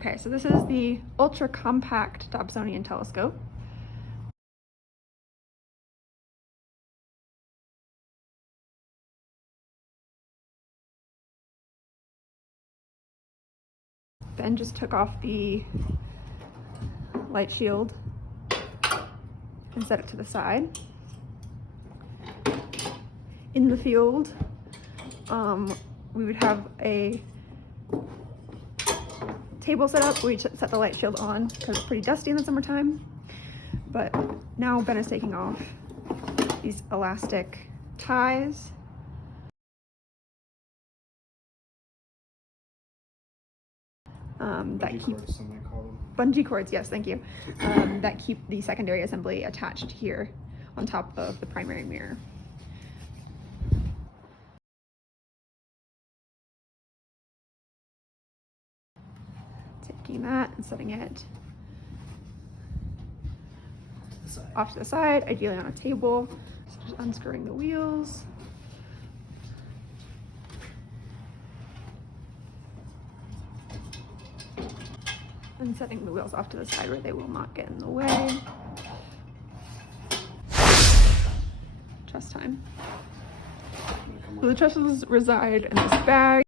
Okay, so this is the ultra compact Dobsonian telescope. Ben just took off the light shield and set it to the side. In the field, we would have a table set up. We set the light shield on because it's pretty dusty in the summertime. But now Ben is taking off these elastic ties. That keep cords, some might call them. Bungee cords, yes, thank you. That keep the secondary assembly attached here on top of the primary mirror. Taking that and setting it off to the side, ideally on a table. So just unscrewing the wheels. And setting the wheels off to the side where they will not get in the way. Truss time. So the trusses reside in this bag.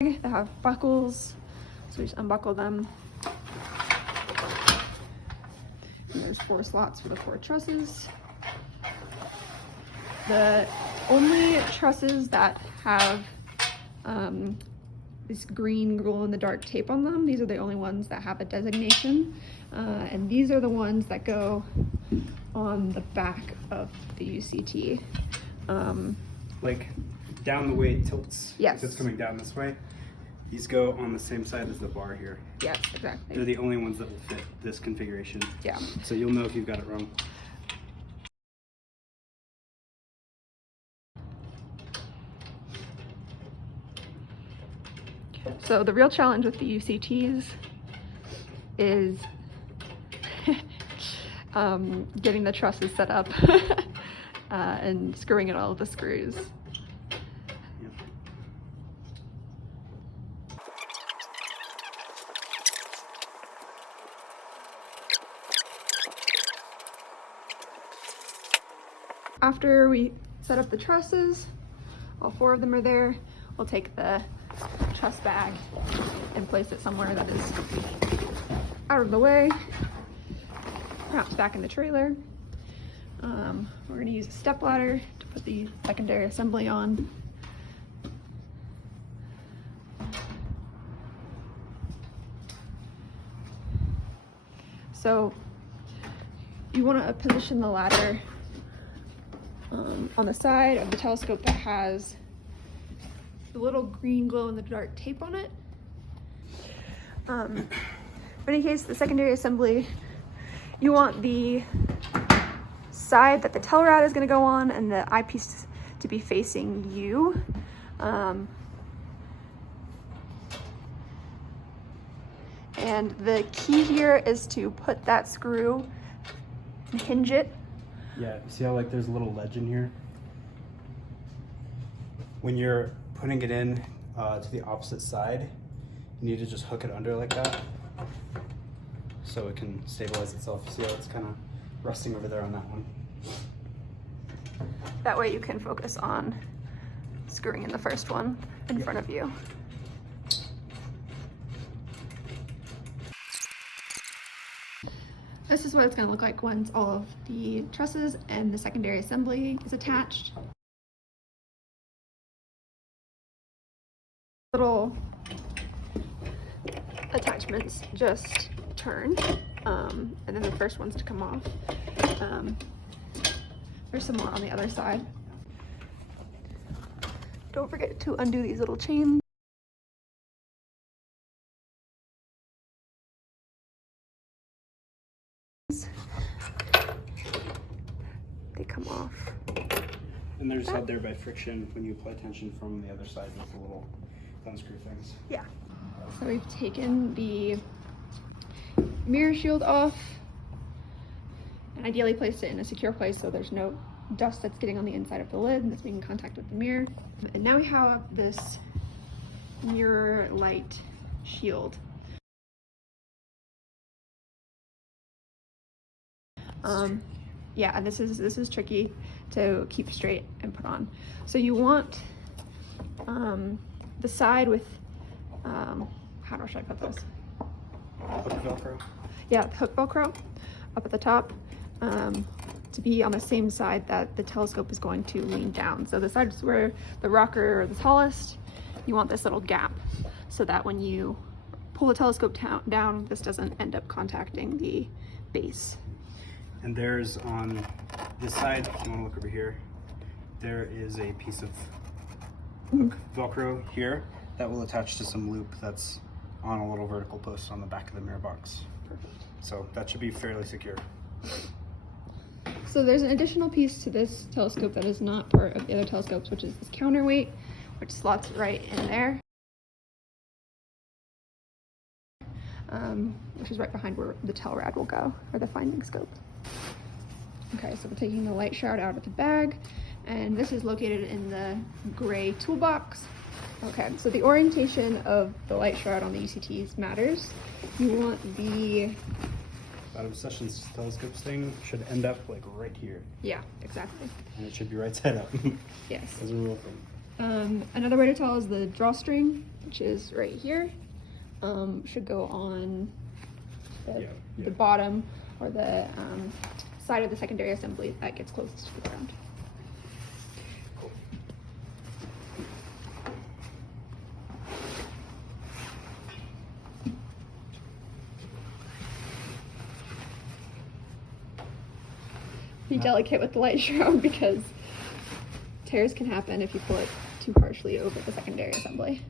They have buckles, so we just unbuckle them. And there's 4 slots for the 4 trusses. The only trusses that have this green glow-in-the-dark tape on them, these are the only ones that have a designation, and these are the ones that go on the back of the UCT. Like down the way it tilts. Yes. If it's coming down this way, these go on the same side as the bar here. Yes, exactly. They're the only ones that will fit this configuration. Yeah. So you'll know if you've got it wrong. So the real challenge with the UCTs is getting the trusses set up and screwing in all of the screws. Yep. After we set up the trusses, all 4 of them are there, we'll take the truss bag and place it somewhere that is out of the way, perhaps back in the trailer. We're going to use a step ladder to put the secondary assembly on. So you want to position the ladder on the side of the telescope that has the little green glow-in-the-dark tape on it. In any case, the secondary assembly, you want the side that the tail rod is going to go on and the eyepiece to be facing you. And the key here is to put that screw and hinge it. Yeah, see how like there's a little ledge in here? When you're putting it in to the opposite side, you need to just hook it under like that so it can stabilize itself. See how it's kind of resting over there on that one? That way you can focus on screwing in the first one in front of you. This is what it's going to look like once all of the trusses and the secondary assembly is attached. Little attachments just turn, and then the first ones to come off. There's some more on the other side. Don't forget to undo these little chains. They come off. And they're just held there by friction when you apply tension from the other side with the little unscrew things. Yeah. So we've taken the mirror shield off and ideally placed it in a secure place so there's no dust that's getting on the inside of the lid and that's making contact with the mirror. And now we have this mirror light shield. Yeah, this is tricky to keep straight and put on. So you want the side with how should I put this? Hook Velcro. Yeah, the hook Velcro up at the top to be on the same side that the telescope is going to lean down. So the sides where the rocker are the tallest, you want this little gap so that when you pull the telescope down, this doesn't end up contacting the base. And there's on this side, if you want to look over here, there is a piece of hook Velcro here that will attach to some loop that's on a little vertical post on the back of the mirror box. Perfect. So that should be fairly secure. So there's an additional piece to this telescope that is not part of the other telescopes, which is this counterweight, which slots right in there. Which is right behind where the tail rad will go, or the finding scope. Okay, so we're taking the light shroud out of the bag, and this is located in the gray toolbox. Okay, so the orientation of the light shroud on the UCTs matters. You want the That obsessions telescopes thing should end up like right here. Yeah, exactly. And it should be right side up. Yes. As a rule thing. Another way to tell is the drawstring, which is right here. Should go on the bottom or the side of the secondary assembly that gets closest to the ground. Cool. Be delicate with the light shroud because tears can happen if you pull it too harshly over the secondary assembly.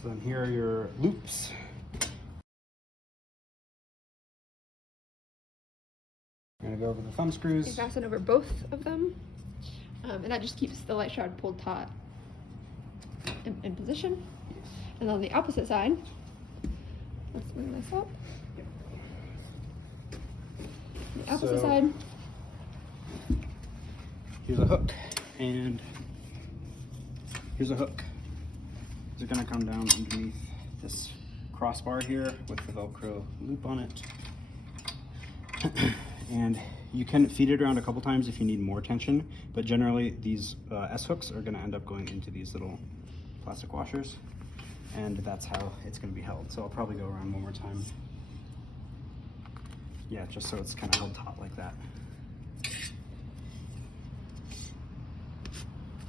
So then here are your loops. I'm gonna go over the thumb screws. You fasten over both of them, and that just keeps the light shroud pulled taut in position. Yes. And on the opposite side, let's move this up. The opposite side. Here's a hook, and here's a hook. These are gonna come down underneath this crossbar here with the Velcro loop on it. And you can feed it around a couple times if you need more tension, but generally these S-hooks are gonna end up going into these little plastic washers, and that's how it's gonna be held. So I'll probably go around one more time. Yeah, just so it's kind of held taut like that.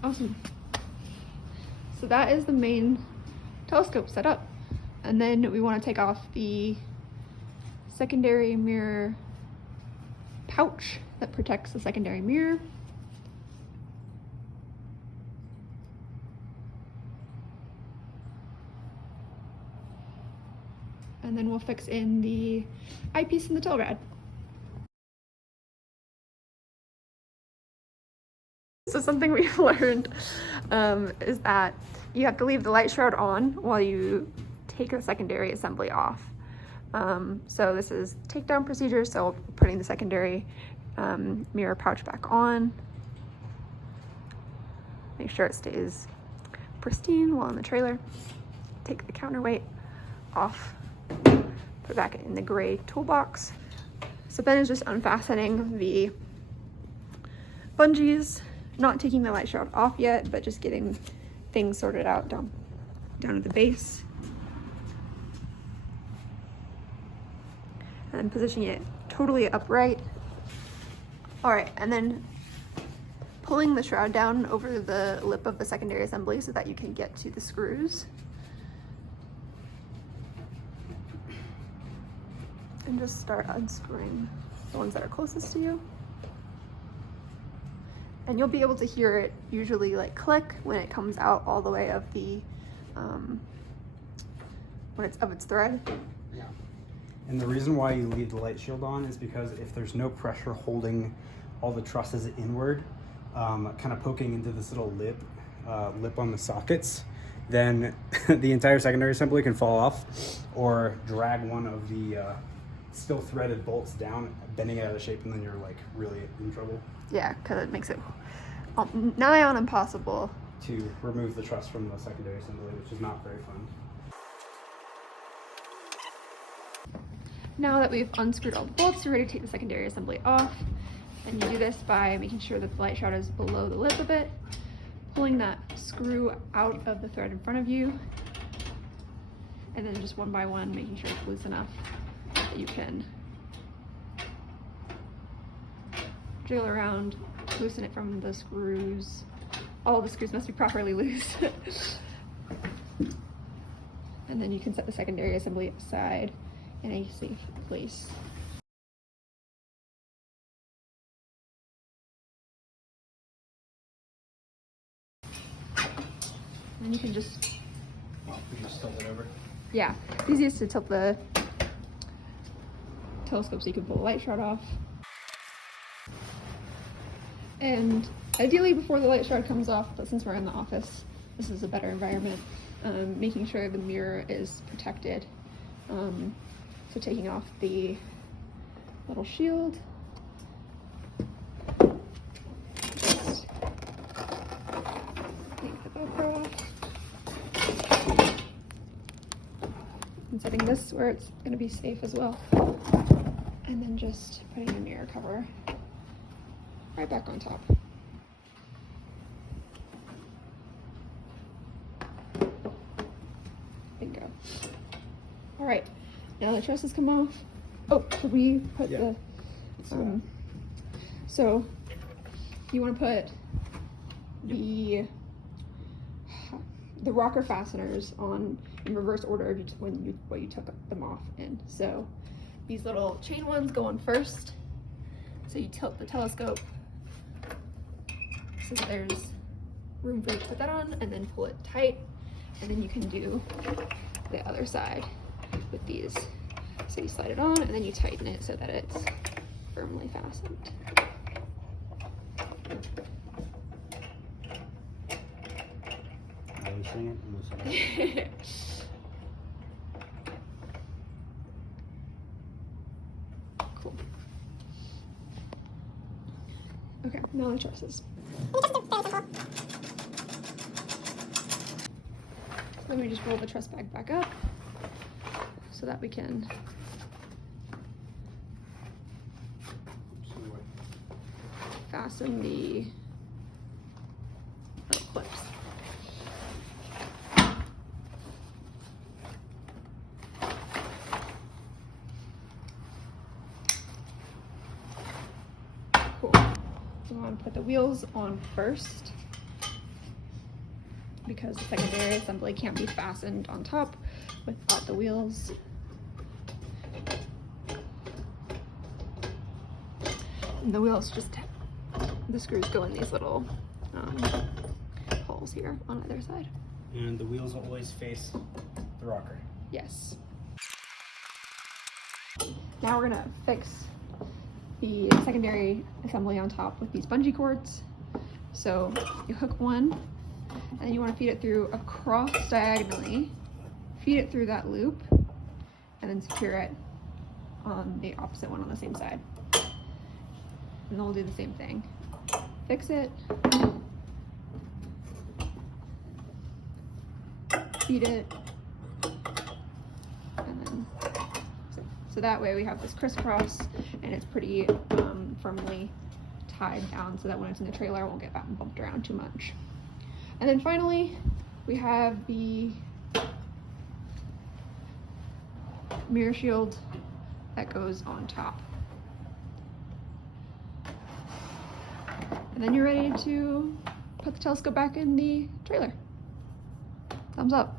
Awesome. So that is the main telescope set up. And then we want to take off the secondary mirror pouch that protects the secondary mirror. And then we'll fix in the eyepiece and the tail rad. So something we've learned is that you have to leave the light shroud on while you take the secondary assembly off. So this is takedown procedure, so putting the secondary mirror pouch back on. Make sure it stays pristine while in the trailer. Take the counterweight off, put it back in the gray toolbox. So then it's just unfastening the bungees, not taking the light shroud off yet, but just getting things sorted out down at the base. And then positioning it totally upright. All right, and then pulling the shroud down over the lip of the secondary assembly so that you can get to the screws. And just start unscrewing the ones that are closest to you. And you'll be able to hear it usually like click when it comes out all the way of the, when it's of its thread. Yeah. And the reason why you leave the light shield on is because if there's no pressure holding all the trusses inward, kind of poking into this little lip on the sockets, then the entire secondary assembly can fall off or drag one of the still threaded bolts down, bending it out of shape, and then you're like really in trouble. Yeah, because it makes it nigh on impossible to remove the truss from the secondary assembly, which is not very fun. Now that we've unscrewed all the bolts, you're ready to take the secondary assembly off. And you do this by making sure that the light shroud is below the lip a bit, pulling that screw out of the thread in front of you, and then just one by one making sure it's loose enough that you can jiggle around, loosen it from the screws. All the screws must be properly loose. And then you can set the secondary assembly aside in a safe place. And you can just... We just tilt it over. Yeah, it's easiest to tilt the telescope so you can pull the light shroud off. And ideally before the light shroud comes off, but since we're in the office, this is a better environment, making sure the mirror is protected. So taking off the little shield. Just take the GoPro off. And setting this where it's going to be safe as well. And then just putting the mirror cover right back on top. Bingo. All right, now the trusses come off. Oh, should we put the, so you want to put the rocker fasteners on in reverse order of what you took them off in. So these little chain ones go on first. So you tilt the telescope so that there's room for you to put that on, and then pull it tight, and then you can do the other side with these. So you slide it on and then you tighten it so that it's firmly fastened. Loosening it and loosening it. Cool. Okay, now the trusses. Let me just roll the truss bag back up so that we can fasten the clips. Cool. So I want to put the wheels on first because the secondary assembly can't be fastened on top without the wheels. And the wheels just, the screws go in these little holes here on either side. And the wheels will always face the rocker. Yes. Now we're gonna fix the secondary assembly on top with these bungee cords. So you hook one, and then you want to feed it through across diagonally, feed it through that loop, and then secure it on the opposite one on the same side. And then we'll do the same thing. Fix it, feed it, and then so that way we have this crisscross and it's pretty firmly tied down so that when it's in the trailer it won't get bumped around too much. And then finally we have the mirror shield that goes on top. And then you're ready to put the telescope back in the trailer. Thumbs up.